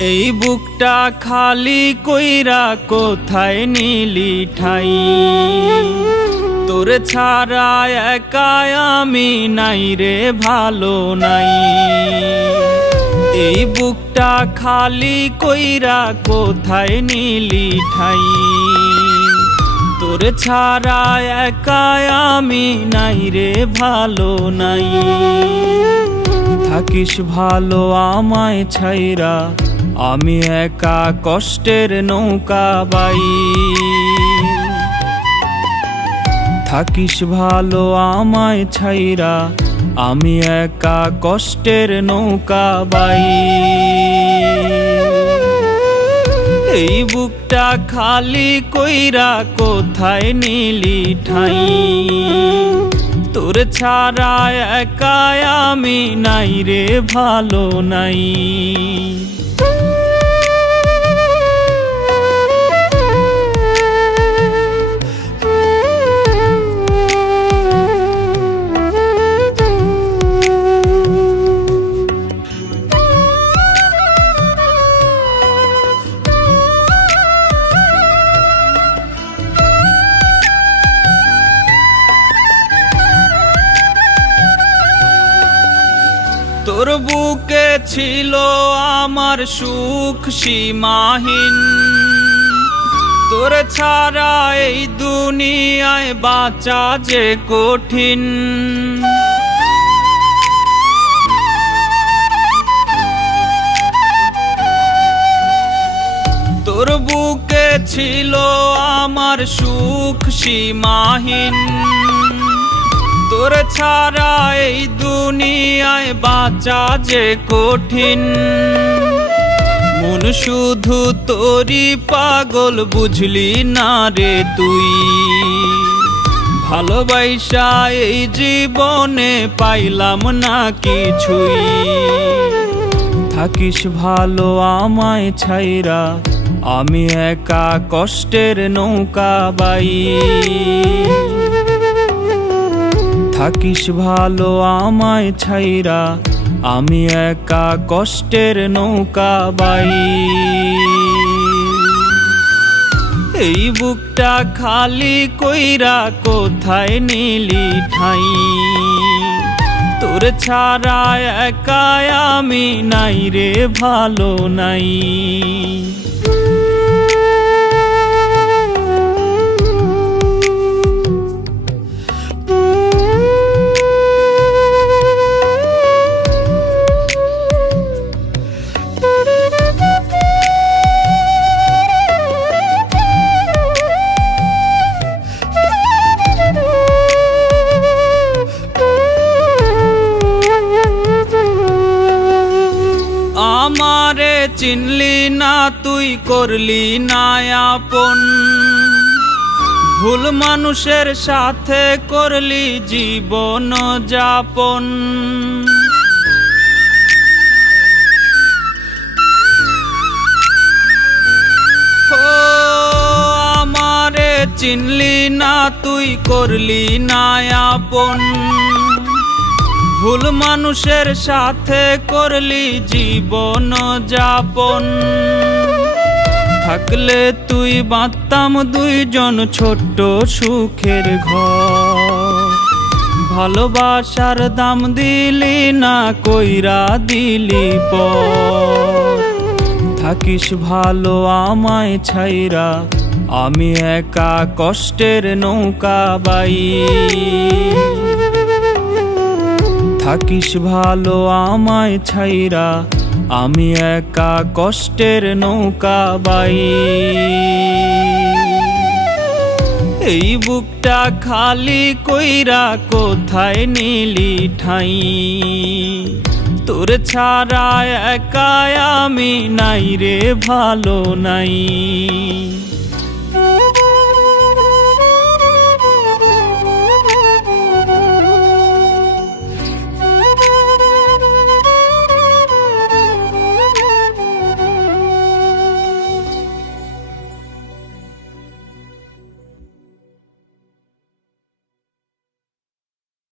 এই বুকটা খালি কইরা কোথায় নিলি ঠাই, তোর ছাড়া একা আমি নাই রে ভালো নাই। এই বুকটা খালি কইরা কোথায় নিলি ঠাই, তোর ছাড়া একা আমি নাই রে ভালো নাই। থাকিস ভালো আমায় ছাইরা, আমি একা কষ্টের নৌকা বাই। থাকিস ভালো আমায় ছাইরা, আমি একা কষ্টের নৌকা বাই। এই বুকটা খালি কইরা কোথায় নিলি ঠাই, তোর ছাড়া একা আমি নাই রে ভালো নাই। তোর বুকে ছিল আমার সুখ সীমাহীন, তোর ছাড়া এই দুনিয়ায় বাঁচা যে কঠিন। তোর বুকে ছিল আমার সুখ সীমাহীন, তোর ছাড়া এই দুনিয়ায় বাঁচা যে কঠিন। মন শুধু তোরি পাগল বুঝলি না রে তুই, ভালোবাসা এই জীবনে পাইলাম না কিছুই। থাকিস ভালো আমায় ছাইরা, আমি একা কষ্টের নৌকা বাই। থাকিস ভালো আমায় ছাইরা, আমি একা কষ্টের নৌকা বাই। এই বুকটা খালি কইরা কোথায় নিলি ঠাই, তোর ছাড়া একা আমি নাই রে ভালো নাই। আমারে চিনলি না তুই, করলি না আপন, ভুল মানুষের সাথে করলি জীবন যাপন। আমারে চিনলি না তুই, করলি না আপন, ভুল মানুষের সাথে করলি জীবন যাপন। থাকলে তুই বাঁধতাম দুইজন ছোট্ট সুখের ঘর, ভালোবাসার দাম দিলি না কইরা দিলি পর। থাকিস ভালো আমায় ছাইরা, আমি একা কষ্টের নৌকা বাই। থাকিস ভালো আমায় ছাইরা, আমি একা কষ্টের নৌকা বাই। এই বুকটা খালি কইরা কোথায় নিলি ঠাই, তোর ছাড়া একা আমি নাই রে ভালো নাই।